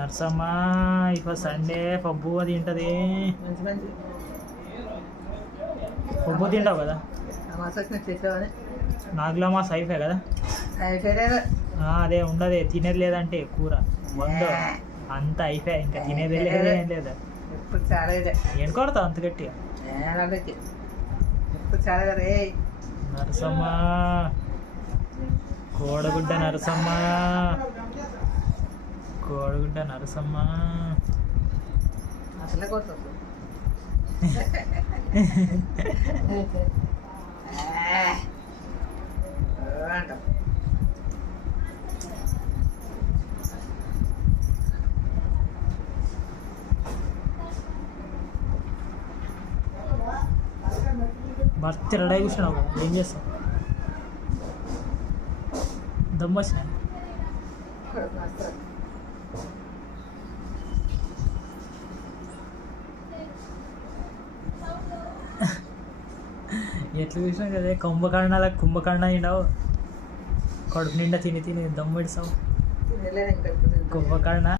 నర్సమ్మ ఇప్పుడు సండే పప్పు తింటది. పప్పు తింటావు కదా? నాగులో మాస్ అయిపోయా కదా? అదే ఉండదే, తినేది లేదంటే కూర వంద అంతా అయిపోయా, ఇంకా తినేది లేదు ఏం లేదు. ఏం కొడతావు అంత గట్టిగా? నరసమ్మ కోడగుడ్డ నరసమ్మ, కోడగుడ్డ నరసమ్మ. అసలే కొడుతుంది. భర్తీ రెడీ కూర్చున్నావు కదా, ఏం చేస్తావు? దమ్మొచ్చినా ఎట్లా చూసినావు కదా, కుంభకర్ణ అయినావు. కడుపు నిండా తిని తిని దమ్ము పెడతావు. కుంభకర్ణ